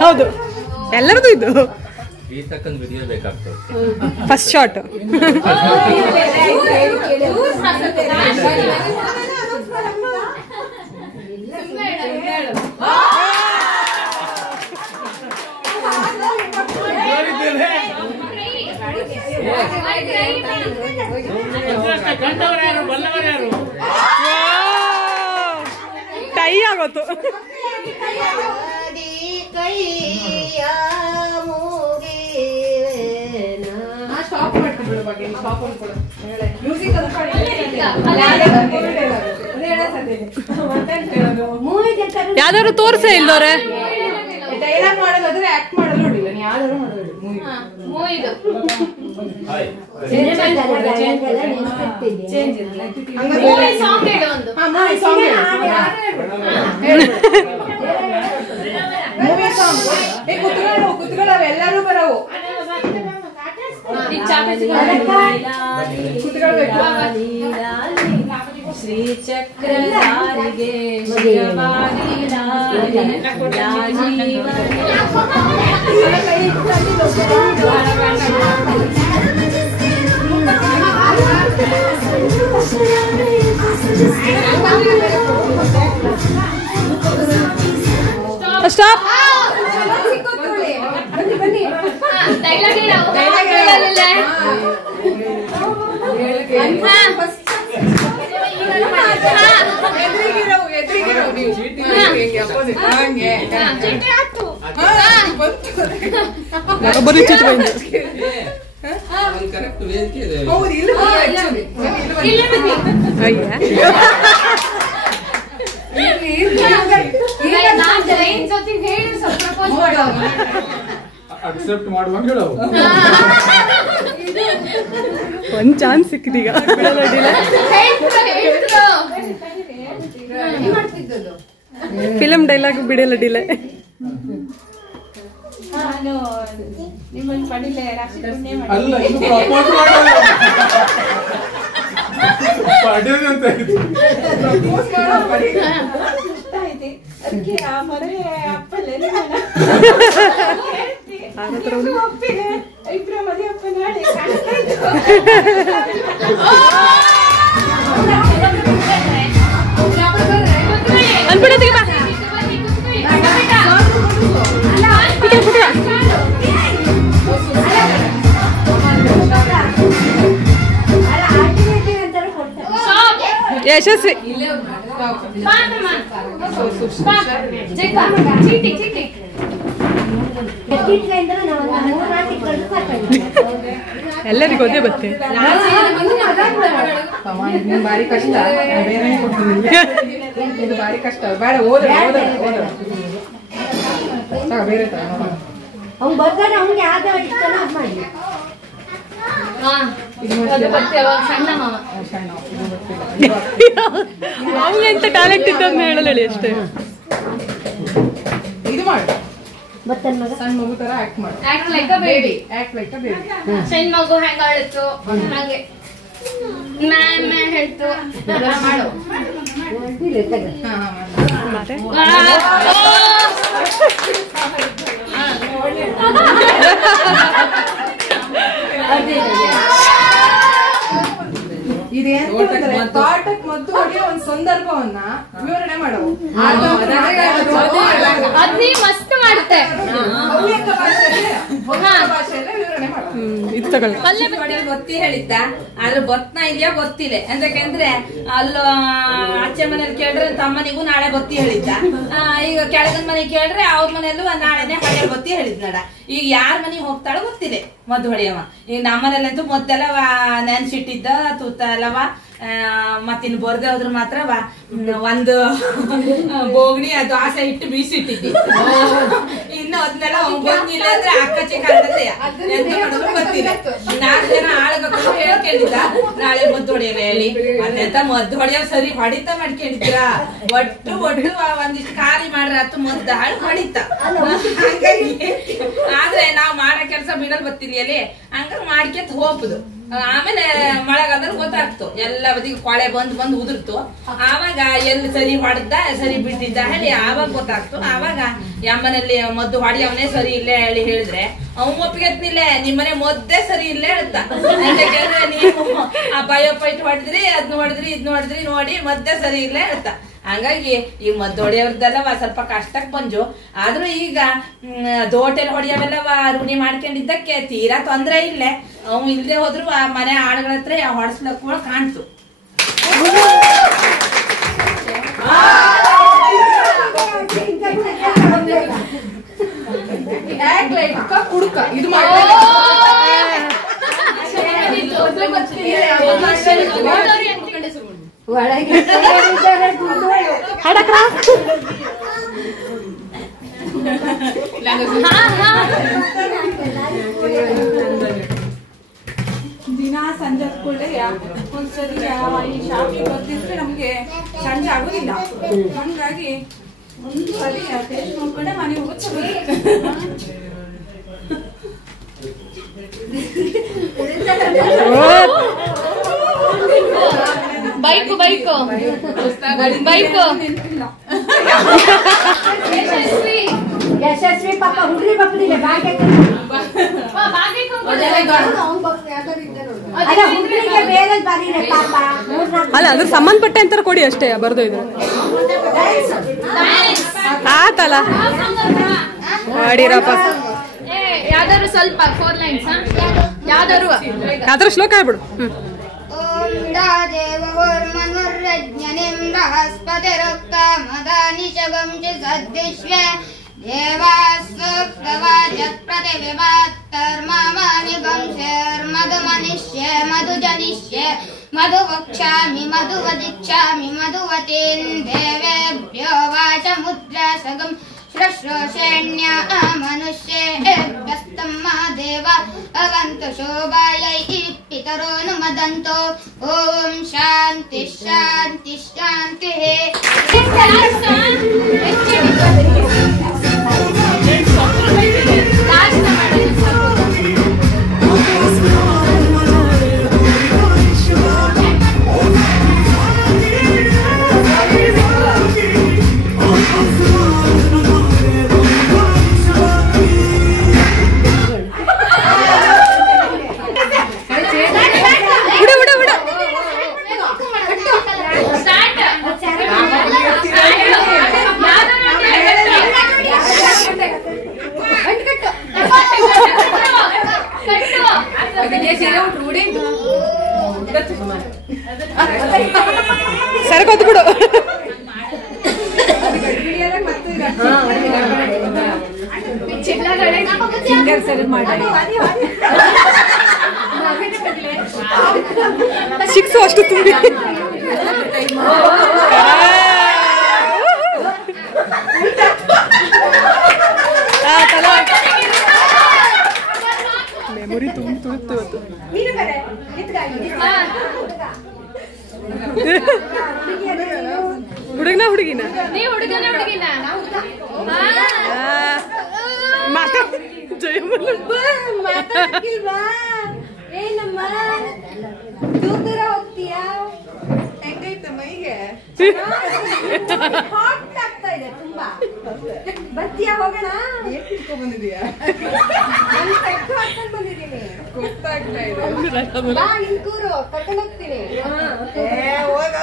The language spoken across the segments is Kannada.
ಹೌದು ಎಲ್ಲರದು ಇದು ವಿಡಿಯೋ ಬೇಕಾಗ್ತದೆ ಫಸ್ಟ್ ಶಾಟ್ ಟೈ ಆಗೋತು ಯಾವ್ದಾದ್ರು ತೋರ್ಸೇ ಇಲ್ದವ್ರೆ ಡೈಲಾಗ್ ಮಾಡೋದಾದ್ರೆ ಆಕ್ಟ್ ಮಾಡಲು ನೋಡಿಲ್ಲ ನೀ ಯಾವ್ದಾದ್ರು ಮಾಡೋದು ಕುತ್ಕೊಳ್ಳೋ ಎಲ್ಲರೂ ಬರವು ಶ್ರೀ ಚಕ್ರಧಾರಿಗೆ ಸ್ಟಾಪ್ ಬರೀ ಚಿತ್ರ ಅಕ್ಸೆಪ್ಟ್ ಮಾಡುವಂಗ ಹೇಳವು ಒಂದ್ ಚಾನ್ಸ್ ಸಿಕ್ಕಿದೀಗ ಫಿಲಂ ಡೈಲಾಗ್ ಬಿಡಲ್ಲ ಡಿಲೆ ಅಲ್ಲ ಇದು ಪ್ರಪೋಸ್ ಮಾಡೋದು ಪಡೆಯೋದು ಅಂತ ಅನ್ಬಿಡೋದಿಗೆ ಬಾ ಯಶಸ್ವಿ ಎಲ್ಲರಿಗೂ ಅದೇ ಬತ್ತೆ ಬಾರಿ ಕಷ್ಟ ಇದು ಬಾರಿ ಕಷ್ಟ ಬೇಡ ಓದ ಬೇರೆ ಅವ್ನು ಬರ್ತಾನೆ ಅವ್ನಿಗೆ ಯಾವ್ದು ಇಷ್ಟ ಮಾಡಿ ಅವ್ನಿಗೆ ಎಂತ ಟ್ಯಾಲೆಂಟ್ ಇತ್ತು ಅಂತ ಹೇಳಲಿ ಅಷ್ಟೇ ಇದು ಮಾಡು ಬರ್ತನ್ ಮಗ ಸಣ್ಣ ಮಗು ತರ ಆಕ್ಟ್ ಮಾಡು act like a baby act like a baby ಸಣ್ಣ ಮಗು ಹೆಂಗ ಅಳಿತು ಹಾಗೆ ಮ್ಯಾಮ್ ಹೇಳ್ತು ಮಾಡು ಮತ್ತೆ ಇದೇನು ತೋಟಕ್ಕೆ ಮದ್ದು ಹೊಡೆಯೋ ಒಂದು ಸಂದರ್ಭವನ್ನ ವಿವರಣೆ ಮಾಡವು ಅದ್ನಿ ಮಸ್ತ್ ಮಾಡುತ್ತೆ ಹವ್ಯಕ ಭಾಷೆಯಲ್ಲೇ ವಿವರಣೆ ಮಾಡವು ಇದು ತಗೊಳ್ಳಿ ಗೊತ್ತಿ ಹೇಳಿದ್ದ ಆದ್ರೆ ಬತ್ನ ಇದೆಯಾ ಗೊತ್ತಿಲ್ಲ ಯಾಕಂದ್ರೆ ಅಲ್ಲೋ ಆಚೆ ಮನೇಲಿ ಕೇಳಿದ್ರೆ ತಮ್ಮನಿಗೂ ನಾಳೆ ಬತ್ತಿ ಹೇಳಿದ್ದ ಈಗ ಕೆಳಗನ್ ಮನೆಗೆ ಕೇಳಿದ್ರೆ ಅವ್ರ ಮನೆಯಲ್ಲೂ ನಾಳೆನೆ ಹಳೆ ಬತ್ತಿ ಹೇಳಿದ್ನಡ ಈಗ ಯಾರ ಮನೆಗೆ ಹೋಗ್ತಾಳ ಗೊತ್ತಿಲ್ಲ ಮದ್ದು ಹೊಡೆಯವ ಈಗ ನಮ್ಮನೇಲಂತೂ ಮೊದ್ದೆಲ್ಲ ನೆನ್ಸಿಟ್ಟಿದ್ದ ತೂತ ಎಲ್ಲವ ಮತ್ತಿನ್ ಬರ್ದೆ ಹೋದ್ರ ಮಾತ್ರ ಒಂದು ಬೋಗಣಿ ಅದು ಆಸೆ ಇಟ್ಟು ಬೀಸಿಟ್ಟಿದ್ದಿ ಇನ್ನು ಅದನ್ನೆಲ್ಲ ಬಂದಿಲ್ಲ ಅಂದ್ರೆ ಅಕ್ಕಚ್ಚೆ ಕಾಲದಲ್ಲಿ ಎಂತ ಮಾಡಿದ್ರು ಬರ್ತಿಲ್ಲ 4 ಜನ ಆಳ್ಬೇಕು ಹೇಳ್ಕೊಂಡಿದ್ದ ನಾಳೆ ಮದ್ದು ಹೊಡೆಯವ ಹೇಳಿ ಮತ್ತೆಂತ ಮದ್ದು ಹೊಡೆಯವ್ ಸರಿ ಹೊಡಿತ ಮಾಡ್ಕೊಂಡಿದ್ರ ಒಟ್ಟು ಒಂದಿಷ್ಟು ಖಾಲಿ ಮಾಡ್ರ ಆತು ಮದ್ದು ಹಾಳು ಹೊಡಿತ ಹಂಗಾಗಿ ಆದ್ರೆ ನಾವ್ ಮಾಡೋ ಕೆಲ್ಸ ಬಿಡಲ್ ಬತ್ತಿಲ್ಲ ಅಲ್ಲಿ ಹಂಗ ಮಾಡ್ಕೊಂತ ಹೋಗ್ಬೋದು ಆಮೇಲೆ ಮಳೆಗಾಲದಲ್ಲಿ ಗೊತ್ತಾಗ್ತು ಎಲ್ಲ ಬದಿಗೆ ಕೊಳೆ ಬಂದು ಉದುರ್ತು. ಆವಾಗ ಎಲ್ಲಿ ಸರಿ ಹೊಡೆದ ಸರಿ ಬಿಟ್ಟಿದ್ದ ಹೇಳಿ ಆವಾಗ ಗೊತ್ತಾಗ್ತು. ಆವಾಗ ಯಮ್ಮನಲ್ಲಿ ಮದ್ದು ಹೊಡಿಯವನೇ ಸರಿ ಇಲ್ಲೇ ಹೇಳಿ ಹೇಳಿದ್ರೆ ಅವ್ ಒಪ್ಪಿಗೆತ್ನಿಲ್ಲ, ನಿಮ್ಮನೆ ಮದ್ದೇ ಸರಿ ಇಲ್ಲೇ ಹೇಳ್ತ. ಯಾಕಂದ್ರೆ ನೀವು ಆ ಬಯೋಪೈಟ್ ಹೊಡೆದ್ರಿ ಅದ್ನ ಹೊಡೆದ್ರಿ ಇದ್ನ ಹೊಡೆದ್ರಿ ನೋಡಿ ಮದ್ದೇ ಸರಿ ಇಲ್ಲೇ ಹೇಳ್ತ. ಹಂಗಾಗಿ ಈ ಮದ್ದು ಹೊಡೆಯವ್ರದ್ದೆಲ್ಲವ ಸ್ವಲ್ಪ ಕಷ್ಟಕ್ ಬಂಜು. ಆದ್ರೂ ಈಗ ದೋಟೆಲ್ ಹೊಡಿಯವೆಲ್ಲವ ರೂಢಿ ಮಾಡ್ಕೊಂಡಿದ್ದಕ್ಕೆ ತೀರಾ ತೊಂದ್ರೆ ಇಲ್ಲೇ. ಅವ್ ಇಲ್ದೆ ಹೋದ್ರು ಆ ಮನೆ ಆಳುಗಳ ಹತ್ರ ಹೊಡ್ಸ್ಲಕ್ ಕಾಣ್ತು. ಕುಡುಕ ಇದು ಒಳಗೆ ದಿನ ಸಂಜೆ ಕೂಡಲೇ ಒಂದ್ಸರಿ ಈ ಶಾಪಿಗೆ ಬರ್ತಿದ್ರೆ ನಮ್ಗೆ ಸಂಜೆ ಆಗೋದಿಲ್ಲ. ಹಂಗಾಗಿ ಒಂದ್ಸರಿ ಟೇಸ್ಟ್ ನೋಡ್ಕೊಂಡೆ ಮನೆಗೆ ಹೋಗುತ್ತೆ. ಬೈಕು ಬೈಕು ಬೈಕು ಯಶಸ್ವಿ ಪಾಪ ಹುಡ್ರಿ ಬಕ್ರಿಲ್ಲ ಬ್ಯಾಗ್ ಅಲ್ಲ ಹುಡ್ರಿಗೆ ಬೇರೆ ಬರೀರಿ ಪಾಪ. ಅಲ್ಲ ಅದ್ರ ಸಂಬಂಧಪಟ್ಟ ಅಂತಾರ ಕೊಡಿ ಅಷ್ಟೇ ಬರ್ದು ಇದು ಆತಲ್ಲ ಮಾಡಿರಪ್ಪ. ಯಾವ್ದಾದ್ರು ಸ್ವಲ್ಪ 4 ಲೈನ್ಸ್ ಯಾವ್ದಾದ್ರು ಯಾವ್ದಾರು ಶ್ಲೋಕ ಹೇಳ್ಬಿಡು. ಓಂ ದೇವೋರ್ಮನುರ್ಯಜ್ಞನಿಂ ಬೃಹಸ್ಪತಿರುಕ್ತ ಮದಾನಿಶವಂಶಿ ಸದ್ವಿಶ್ವೇ ದೇವಾಸ್ವಪ್ರವಾಚ ಪ್ರತಿವಿಭಾತ್ತರ್ಮಾಮಾನಿ ವಂಶೇರ್ಮಧುಮನಿಷ್ಯೆ ಮಧುಜನಿಷ್ಯೆ ಮಧುವಕ್ಷ್ಯಾಮಿ ಮಧುವದಿಕ್ಷಾಮಿ ಮಧುವತೀನ್ ದೇವೇಭ್ಯೋ ವಾಚಮುದ್ರಾಸಗಂ ಶ್ರಶ್ರೋಷೇಣ್ಯ ಮನುಷ್ಯೇಭ್ಯಸ್ತಮ್ಮ ದೇವ ಅವಂತು ಶೋಭಾಯೈ ಪಿತರೋ ಮದಂತೋ. ಓಂ ಶಾಂತಿ ಶಾಂತಿ ಶಾಂತಿ. ಸರಕೊತ್ತು ಬಿಡು. ಸಿಕ್ಸು ಅಷ್ಟು ತುಂಬಿ ಮೆಮೊರಿ ತುಂಬ ತುಳಿತು ಇವತ್ತು. ಹುಡುಗನ ಹುಡುಗಿನ ನೀ ಹುಡುಗನ ಹುಡುಗಿನ ಏನಮ್ಮ ದೂರ ಹೋಗ್ತೀಯಾ? ಹೆಂಗೈತೆ ಮೈಗೆ? ಹಾಟ್ ಆಗ್ತಾ ಇದೆ ತುಂಬಾ. ಬರ್ತೀಯಾ ಹೋಗೋಣ? ಏನ್ ತಿಳ್ಕೊಂಡ್ ಬಂದಿದೀಯಾ? ನಾನು ಕಟ್ಟು ಹಾಕೊಂಡ್ ಬಂದಿದ್ದೀನಿ. ಗೊತ್ತಾಗ್ತಾ ಇದೆ. ಬಾ ನಿನ್ ಕೂರು ಕರ್ಕೊಂಡು ಹೋಗ್ತೀನಿ. ಹೋಗ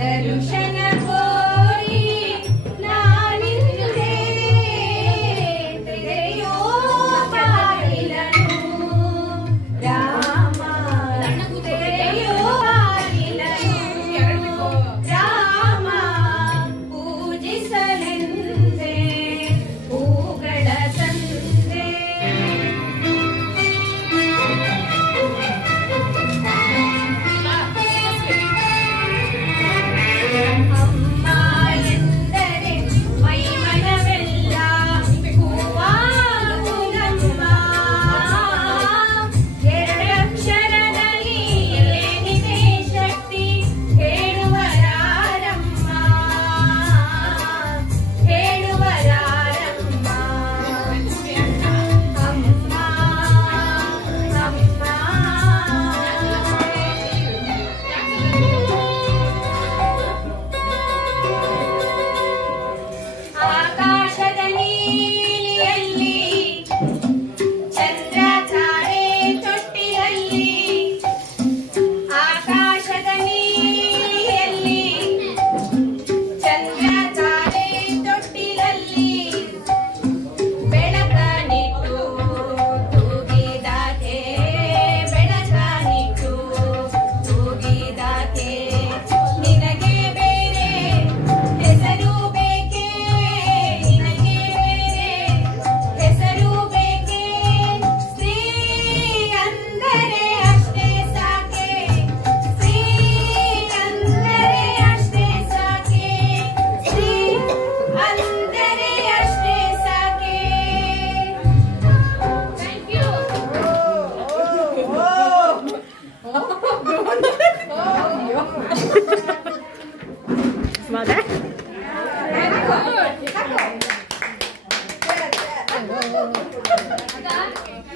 ದರ್ಶನ ಕೋರಿ ನಾನಿಂದೆ ತೆರೆಯೋ ಬಾಗಿಲನು ರಾಮ ತೆರೆಯೋ ಬಾಗಿಲನು ರಾಮ ಪೂಜಿಸಲೆಂದೆ ಹೂಗಳ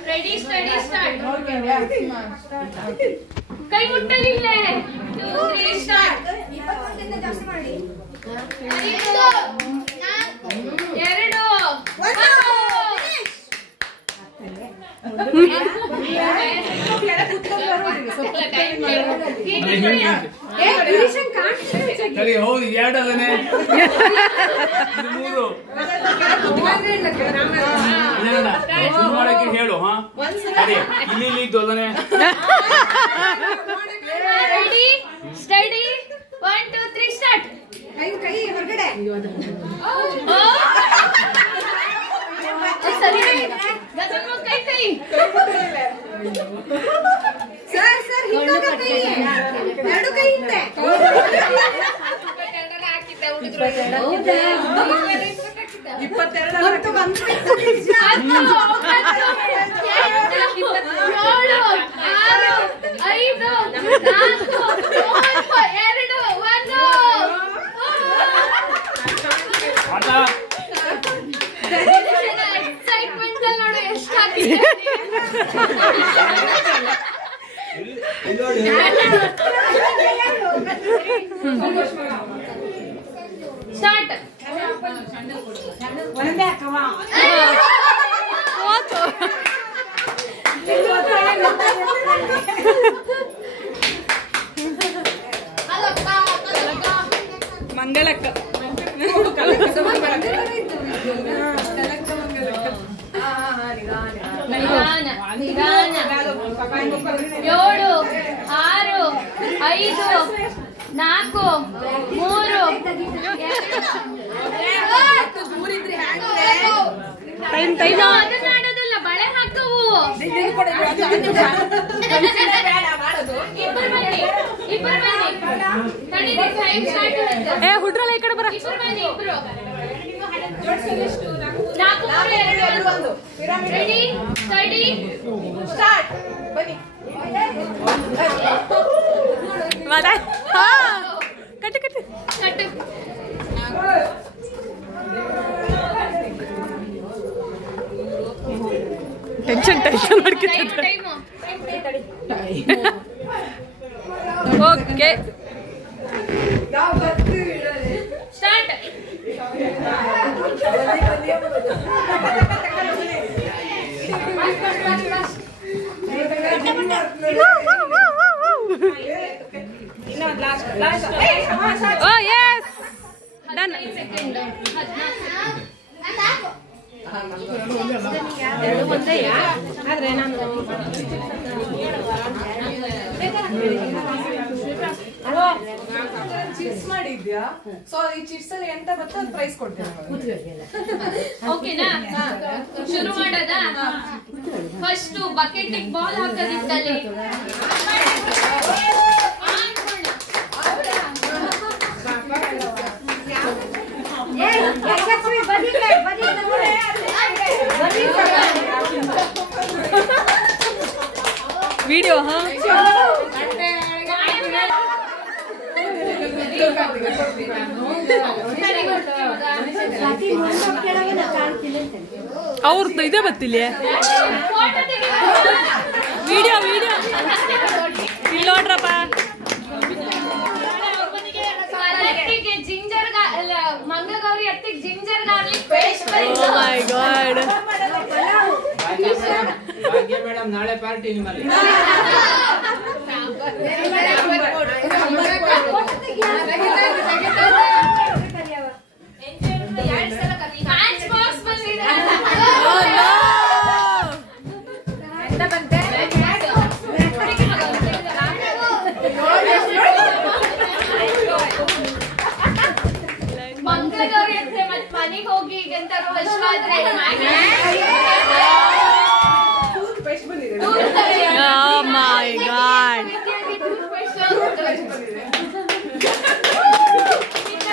ರೆಡಿ ಸ್ಟಡಿ ಸ್ಟಾರ್ಟ್. ಕೈ ಮುಟ್ಟಲಿಲ್ಲೇ. 2 3 ಸ್ಟಾರ್ಟ್. 20 ಜಾಸ್ತಿ ಮಾಡಿ. 2 ಸರಿ ಹೌದು 2 ಅದನ್ನೇ 3 ಮಾಡಕ್ಕೆ ಹೇಳು. ಹಾ ಸರಿ ಇಲ್ಲಿ ಇದ್ದು ಅದನ್ನೇ. Ready study 1 2 3 start. ಕೈ ಹೊರಗಡೆ. ಸರಿ ಗಜನ್ ಕೈ ಕೈ ಸರ್ ಹಿಂದೋಗ ಕೈ. 2 ಕೈ ಹಿಂದೆ. ಎಕ್ಸೈಟ್ಮೆಂಟ್ ಅಲ್ಲಿ ನೋಡು ಎಷ್ಟು ಹಾಕಿದೆ. ಸ್ಟಾರ್ಟ್. ಮಂಗಳಕ್ಕ ನಿಧಾನ ನಿಧಾನ. 7 6 5 4 3 ಅದನ್ನ ಆಡೋದಲ್ಲ, ಬಳೆ ಹಾಕವು. ಇಬ್ಬರು ಬನ್ನಿ ತಡೀರಿ, ಟೈಮ್ ಸ್ಟಾರ್ಟ್ ಆಗುತ್ತೆ. ಏ ಹುಡ್ರಲ್ಲ ಈ ಕಡೆ ಬರ. ಇಬ್ಬರು ಬನ್ನಿ, ಇಬ್ರು 4 3 2 1. Ready steady start. ಬನ್ನಿ. ಹಾ ಕಟ್ಟು ಕಟ್ಟು ಕಟ್ಟು. ಟೆನ್ಷನ್ ಮಾಡ್ಕಿತ್ತು. Time okay start. Oh yes done. Second 14. Chits ಮಾಡಿದ್ಯಾ? ಸೊ ಈ ಚಿಟ್ಸ್ ಅಲ್ಲಿ ಎಂತ ಬರ್ತದೆ ಅದು ಪ್ರೈಸ್ ಕೊಡ್ತೇನೆ. ಓಕೆನಾ? ಶುರು ಮಾಡೋದಾ? ಫಸ್ಟ್ ಬಕೆಟ್ ಬಾಲ್ ಹಾಕೋದಿತ್ತಲ್ಲಿ. ವಿಡಿಯೋ ಹಾ ಅವ್ರದ್ದು ಇದೇ ಗೊತ್ತಿಲ್ಲ. ವಿಡಿಯೋ ವಿಡಿಯೋ ಇಲ್ಲಿ ನೋಡ್ರಪ್ಪ. ಜಿಂಜರ್ ಮಂಗಗೌರಿ ಅತ್ತಿಗೆ ಜಿಂಜರ್ ಗಾರ್ಲಿಕ್ ಪೇಸ್ಟ್. ಓ ಮೈ ಗಾಡ್. ಭಾಗ್ಯ ಮೇಡಮ್ ನಾಳೆ ಪಾರ್ಟಿ ನಿಮ್ಮಲ್ಲಿ. ಮ್ಯಾಚ್ ಬಾಕ್ಸ್ ಬಂದಿದೆ. ಮಂಗಳಗೌರಿ ಅಂತ ಮತ್ತೆ ಮನೆಗೆ ಹೋಗಿ ಈಗಂತಾರು ಅಷ್ಟಾದ್ರೆ Oh my god.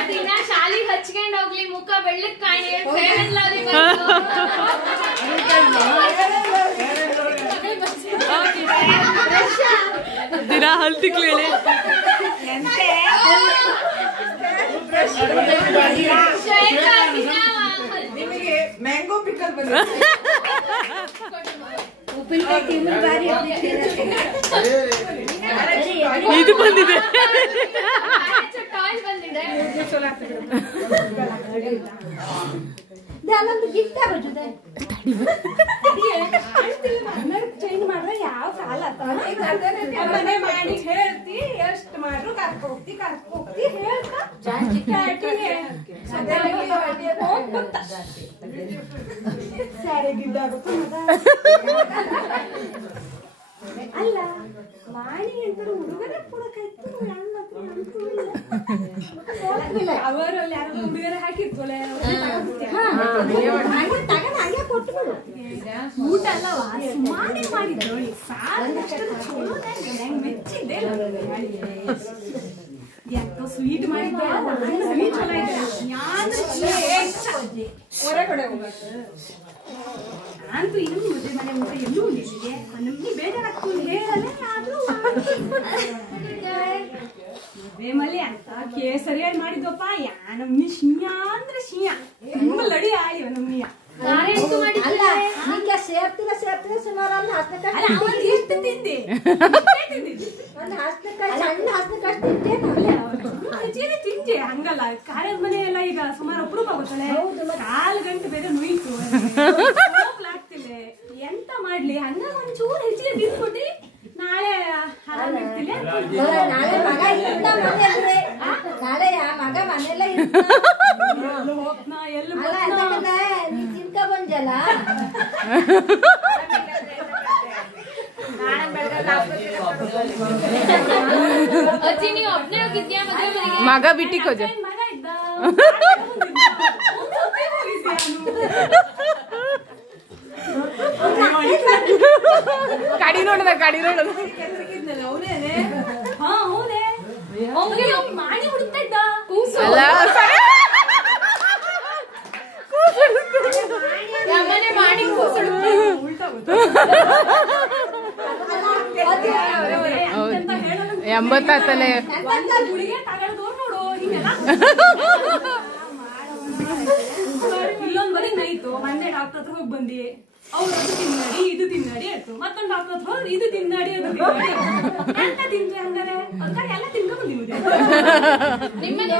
ದಿನ ಶಾಲಿಗೆ ಹಚ್ಕೊಂಡ್ ಹೋಗ್ಲಿ, ಮುಖ ಬೆಳ್ಳಕ್ ಕಾಣಿ, ಫೇರ್ ಅಂಡ್ ಲವ್ಲಿ ಬಂತು. ದಿನ ಹಲ್ತಿಕ್ಲಿ ನಿಮಗೆ ಮ್ಯಾಂಗೋ ಪಿಕಲ್ ಬಂದಿದೆ. ಉಪ್ಪಿನಕಾಯಿ ಬಾರಿ ಇದು ಬಂದಿದೆ ಟಾಯ್ಸ್ ಬಂದಿದೆ ಅಲ್ಲೊಂದು ಗಿಫ್ಟ್ ಆಗೋದಿದೆ ಚೇಂಜ್ ಮಾಡ್ರೆ ಯಾವ ಸಾಲ ಮನೆ ಮಾಡಿ ಹೇಳ್ತಿ ಎಷ್ಟ್ ಮಾಡ್ರು ಕರ್ಕೋಗ್ತಿ ಹೇಳ್ತಾ ಅಲ್ಲ ಮಾಡಿ ಅಂತ ಹುಡುಗರ ಕೊಡಕಾಯ್ತು ಅವರಲ್ಲಿ ಯಾರು ಹುಡುಗರ ಹಾಕಿರ್ತೀವಲ್ಲ ಕೊಟ್ಬಿಡು ಊಟ ಅಲ್ಲವಾ ಸುಮಾರೇ ಮಾಡಿದ್ರು ಮೆಚ್ಚಿದ್ದೆ ಯಾಕೋ ಸ್ವೀಟ್ ಮಾಡಿದ್ದೆ ಸ್ವೀಟ್ ಚಲೋ ಇದೆ ಹೊರಗಡೆ ಹೋಗ್ಬೇಕು ಅಂತೂ ಇನ್ನೂ ಮದುವೆ ಮನೆ ಊಟ ಎಲ್ಲೂ ಉಂಡಿಸಿದೆ ನಮ್ಗೆ ಬೇಜಾರಾಗ್ತು ಹೇಳಲ್ಲ ಆದ್ರೂ ಮದುವೆ ಮಲೆ ಅಂತ ಕೇಸರಿಯಾಗಿ ಮಾಡಿದ್ವಪ್ಪ ನಮ್ಮಿ ಶಿಯ ಅಂದ್ರೆ ಶಿಯ ತುಂಬ ಲಡಿ ಆಳಿವ ನಮ್ಮಿಯ ಅಲ್ಲ ನಿಂಗೆ ಸೇರ್ತಿಲ್ಲ ಸುಮಾರು ಒಂದು ಅವತ್ತು ಎಷ್ಟು ತಿಂದೆ ಒಂದು ಹಸ್ತಕಾಯಿ ಸಣ್ಣ ಹಸ್ತಕಾಯಿ ತಿಂತೇನೆ ತಿಂದೆ ಹಂಗಲ್ಲ ಕಾರ್ಯದ ಮನೆ ಎಲ್ಲ ಈಗ ಸುಮಾರು ಅಪರೂಪ ಆಗುತ್ತಲ್ಲ 4 ಗಂಟೆ ಬೇರೆ ನುಯ್ತು ಆಗ್ತಿಲ್ಲ ಎಂತ ಮಾಡ್ಲಿ ಹಂಗ ಒಂಚೂರು ಹೆಚ್ಚಿಗೆ ತಿಂದ್ಬಿಟ್ಟು ನಾಳೆ ಆರಾಮಿರ್ತಿಲ್ಲ ನಾಳೆ ಮಗ ಇದ್ದ ಮನೆಯಲ್ಲೇ ನಾಳೆ ಮಗ ಮನೆಯಲ್ಲ ಹೋಗ್ನಾ ಎಲ್ಲ ನೀ ತಿನ್ಕ ಬಂದಲ್ಲ ಅಜ್ಜಿ ನೀವು ಒಬ್ನೇ ಹೋಗಿದ್ಯಾ ಮದುವೆ ಮನೆಗೆ ಮಗ ಬಿಟ್ಟಿಕೋಜ ಮಗ ಇದ್ದ ಕಡಿ ನೋಡದ ಅವನೇ ಹಾ ಹೌದೇ ಅವ್ನಿಗೆ ಮಾಡಿ ಹುಡುಕ್ತಾ ಇದ್ದ ಅಲ್ಲ ನಮ್ಮನೆ ಮಾಡಿ ಅಂತ ಹೇಳೋದು 80 ಆತಲೆ ಗುಳಿಗೆ ತಗೊಳ್ದವ್ರು ನೋಡು ಹಿಂಗೆಲ್ಲ ಇಲ್ಲೊಂದ್ ಬರೀ ನೈತು ಒಂದೇ ಡಾಕ್ಟರ್ ಹತ್ರ ಹೋಗಿ ಬಂದಿ ಅವ್ರು ಅದು ತಿನ್ನಡಿ ಇದು ತಿನ್ನಡಿ ಆಯ್ತು ಮತ್ತೊಂದು ಡಾಕ್ಟರ್ ಹತ್ರ ಹೋಗಿ ಇದು ತಿನ್ನಡಿ ಅದು ತಿನ್ನಡಿ ಎಂತ ತಿಂದ್ರಿ ಹಂಗಾರೆ ಅದಕ್ಕೆ ಎಲ್ಲ ತಿನ್ಕೊಂಡು ಬಂದಿದ್ದೆ ನಿಮ್ಮನೆ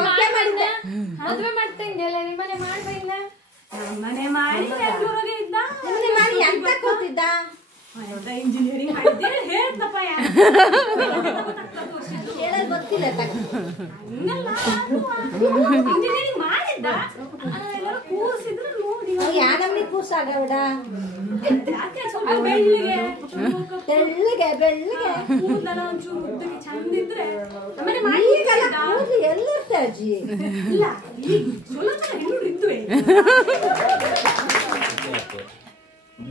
ಮದುವೆ ಮಾಡ್ತಾ ಇದೆಯಲ್ಲ ನಿಮ್ಮನೆ ಮಾಡ್ಬೇಕಿಲ್ಲ ನಮ್ಮನೆ ಮಾಡಿ ಬೆಂಗಳೂರಿಗೆ ಇದ್ದ ಮಾಡಿ ಎಂತ ಕೂತಿದ್ದ ಇಂಜಿನಿಯರಿಂಗ್ ಮಾಡಿದ್ದೆ ಹೇಳ್ತಪ್ಪ ಹೇಳೋದು ಗೊತ್ತಿಲ್ಲ ಹಂಗಲ್ಲ ಇಂಜಿನಿಯರಿಂಗ್ ಮಾಡಿದ್ದ ಎಲ್ಲರೂ ಕೂರಿಸಿದ್ರು ನೋಡಿ ಯಾನಮ್ಮಿ ಕೂಸಾಗವಿಡ ಬೆಳ್ಳಿಗೆ ಬೆಳ್ಳಿಗೆ ಕೂದಲ ಒಂಚೂರು ಉದ್ದಕ್ಕೆ ಚಂದಿದ್ರೆ ಆಮೇಲೆ ಈಗೆಲ್ಲ ಕೂದಲು ಎಲ್ಲಿರ್ತ ಅಜ್ಜಿ ಇಲ್ಲ ಈಗ ಚಲೋ ಚಲೋ ಹೆಣ್ಣು ಇದ್ದುವೆ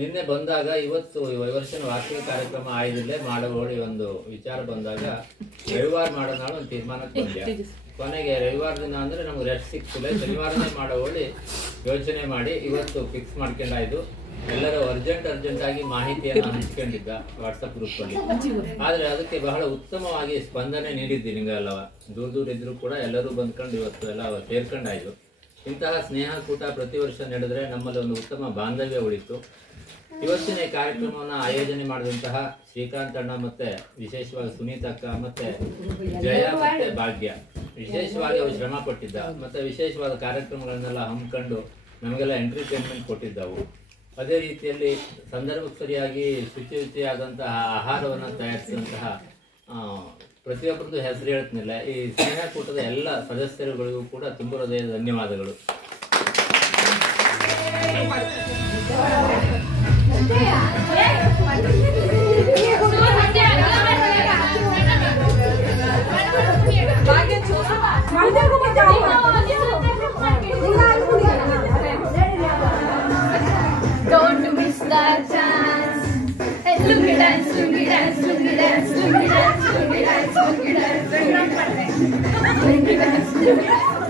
ನಿನ್ನೆ ಬಂದಾಗ ಇವತ್ತು ವರ್ಷದ ವಾರ್ಷಿಕ ಕಾರ್ಯಕ್ರಮ ಆಯ್ದಿಲ್ಲೇ ಮಾಡುವಳಿ ಒಂದು ವಿಚಾರ ಬಂದಾಗ ರವಿವಾರ ಮಾಡೋ ನಾಳು ಒಂದು ತೀರ್ಮಾನಕ್ಕೆ ಬಂದ್ಯಾ ಕೊನೆಗೆ ರವಿವಾರ ದಿನ ಅಂದ್ರೆ ನಮ್ಗೆ ರೆಸ್ಟ್ ಸಿಕ್ತಿಲ್ಲ ಶನಿವಾರನೇ ಮಾಡೋವಳಿ ಯೋಚನೆ ಮಾಡಿ ಇವತ್ತು ಫಿಕ್ಸ್ ಮಾಡ್ಕೊಂಡಾಯ್ತು ಎಲ್ಲರೂ ಅರ್ಜೆಂಟ್ ಆಗಿ ಮಾಹಿತಿಯನ್ನು ಹಂಚ್ಕೊಂಡಿದ್ದ ವಾಟ್ಸಪ್ ಗ್ರೂಪ್ ಅಲ್ಲಿ ಆದ್ರೆ ಅದಕ್ಕೆ ಬಹಳ ಉತ್ತಮವಾಗಿ ಸ್ಪಂದನೆ ನೀಡಿದ್ದಿ ನಿಂಗೆಲ್ಲವ ದೂರ ಇದ್ರು ಕೂಡ ಎಲ್ಲರೂ ಬಂದ್ಕೊಂಡು ಇವತ್ತು ಎಲ್ಲ ಸೇರ್ಕೊಂಡಾಯ್ತು ಇಂತಹ ಸ್ನೇಹ ಕೂಟ ಪ್ರತಿ ವರ್ಷ ನಡೆದ್ರೆ ನಮ್ಮಲ್ಲಿ ಒಂದು ಉತ್ತಮ ಬಾಂಧವ್ಯ ಉಳಿತು ಇವತ್ತಿನ ಈ ಕಾರ್ಯಕ್ರಮವನ್ನು ಆಯೋಜನೆ ಮಾಡಿದಂತಹ ಶ್ರೀಕಾಂತ್ ಅಣ್ಣ ಮತ್ತೆ ವಿಶೇಷವಾಗಿ ಸುನೀತಕ್ಕ ಮತ್ತೆ ಜಯ ಮತ್ತೆ ಭಾಗ್ಯ ವಿಶೇಷವಾಗಿ ಅವರು ಶ್ರಮ ಪಟ್ಟಿದ್ದ ಮತ್ತೆ ವಿಶೇಷವಾದ ಕಾರ್ಯಕ್ರಮಗಳನ್ನೆಲ್ಲ ಹಮ್ಮಿಕೊಂಡು ನಮಗೆಲ್ಲ ಎಂಟರ್ಟೈನ್ಮೆಂಟ್ ಕೊಟ್ಟಿದ್ದವು ಅದೇ ರೀತಿಯಲ್ಲಿ ಸಂದರ್ಭಕ್ಕೆ ಸರಿಯಾಗಿ ಶುಚಿಯಾದಂತಹ ಆಹಾರವನ್ನು ತಯಾರಿಸಿದಂತಹ ಪ್ರತಿಯೊಬ್ಬರದ್ದು ಹೆಸರು ಹೇಳ್ತಿಲ್ಲ ಈ ಸ್ನೇಹ ಕೂಟದ ಎಲ್ಲ ಸದಸ್ಯರುಗಳಿಗೂ ಕೂಡ ತುಂಬ ಹೃದಯದ ಧನ್ಯವಾದಗಳು Don't miss the chance. Hey, look at dance, look at dance, look at dance, look at dance, look at dance, look at dance, look at dance.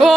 O